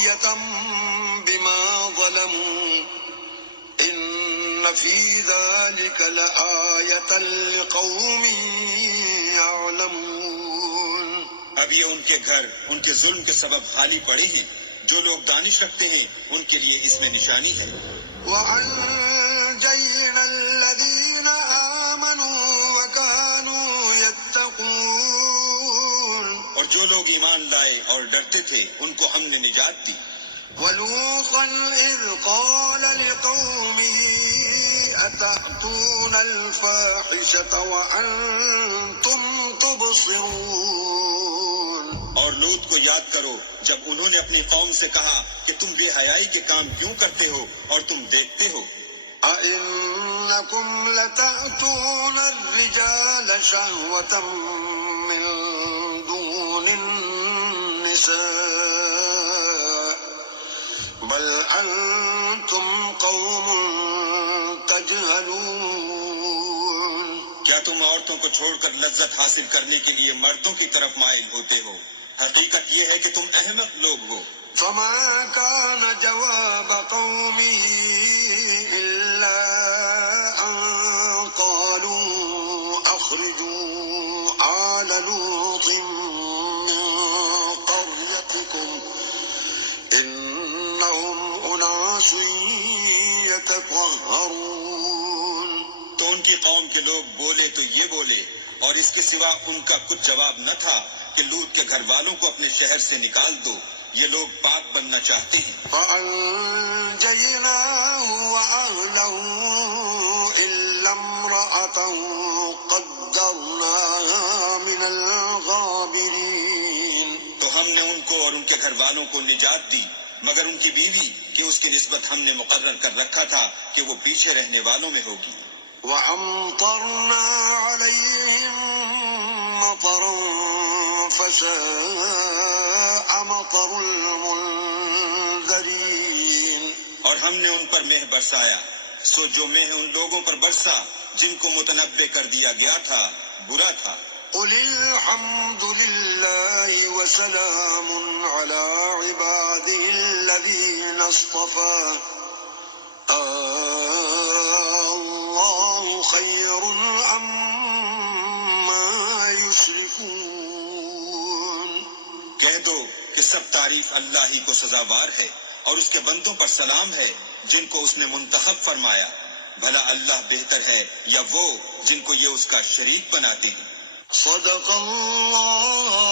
قرية بما ظلموا إن في ذلك لآية لقوم يعلمون. اب یہ ان کے گھر ان کے ظلم کے سبب خالی پڑے ہیں، جو لوگ دانش رکھتے ہیں ان کے لیے اس میں نشانی ہے۔ وَأَنجَيْنَا الَّذِينَ آمَنُوا وَكَانُوا يَتَّقُونَ، اور جو لوگ ایمان لائے اور ڈرتے تھے ان کو ہم نے نجات دی۔ وَلُوطًا إِذْ قَالَ لِقَوْمِهِ أَتَأْتُونَ الْفَاحِشَةَ وَأَنْتُمْ تُبْصِرُونَ، اور لوط کو یاد کرو جب انہوں نے اپنی قوم سے کہا کہ تم بے حیائی کے کام کیوں کرتے ہو اور تم دیکھتے ہو۔ أَإِنَّكُمْ لَتَأْتُونَ الرِّجَالَ شَهْوَةً مِّن دُونِ النِّسَاءِ بَلْ أَنْتُمْ قَوْمٌ تَجْهَلُونَ، کیا تم عورتوں کو چھوڑ کر لذت حاصل کرنے کے لیے مردوں کی طرف مائل ہوتے ہو؟ حقیقت یہ ہے کہ تم احمق لوگ ہو۔ فما كان جواب قومه إلا أن قالوا أخرجوا آل لوط من قريتكم إنهم أناس يتطهرون۔ تو ان کی قوم کے لوگ بولے تو یہ بولے، اور اس کے سوا ان کا کچھ جواب نہ تھا کہ لوط کے گھر والوں کو اپنے شہر سے نکال دو، یہ لوگ پاک بننا چاہتے ہیں۔ فَأَنجَيْنَاهُ وَأَهْلَهُ إِلَّا امْرَأَتَهُ قَدَّرْنَاهَا مِنَ الْغَابِرِينَ، تو ہم نے ان کو اور ان کے گھر والوں کو نجات دی، مگر ان کی بیوی کہ اس کی نسبت ہم نے مقرر کر رکھا تھا کہ وہ پیچھے رہنے والوں میں ہوگی۔ وَأَمْطَرْنَا عَلَيْهِمْ مَطَرًا فَسَاءَ مَطَرُ الْمُنذَرِينَ، اور ہم نے ان پر مہ برسایا، سو جو مہ ان لوگوں پر برسا جن کو متنبع کر دیا گیا تھا برا تھا۔ قُلِ الْحَمْدُ لِلَّهِ وَسَلَامٌ عَلَى عِبَادِهِ الَّذِينَ اصْطَفَى اللَّهُ خَيْرٌ عَمَّا يُشْرِكُونَ۔ کہہ دو کہ سب تعریف اللہ ہی کو سزاوار ہے، اور اس کے بندوں پر سلام ہے جن کو اس نے منتخب فرمایا، بھلا اللہ بہتر ہے یا وہ جن کو یہ اس کا شریک بناتے ہیں۔ صدق اللہ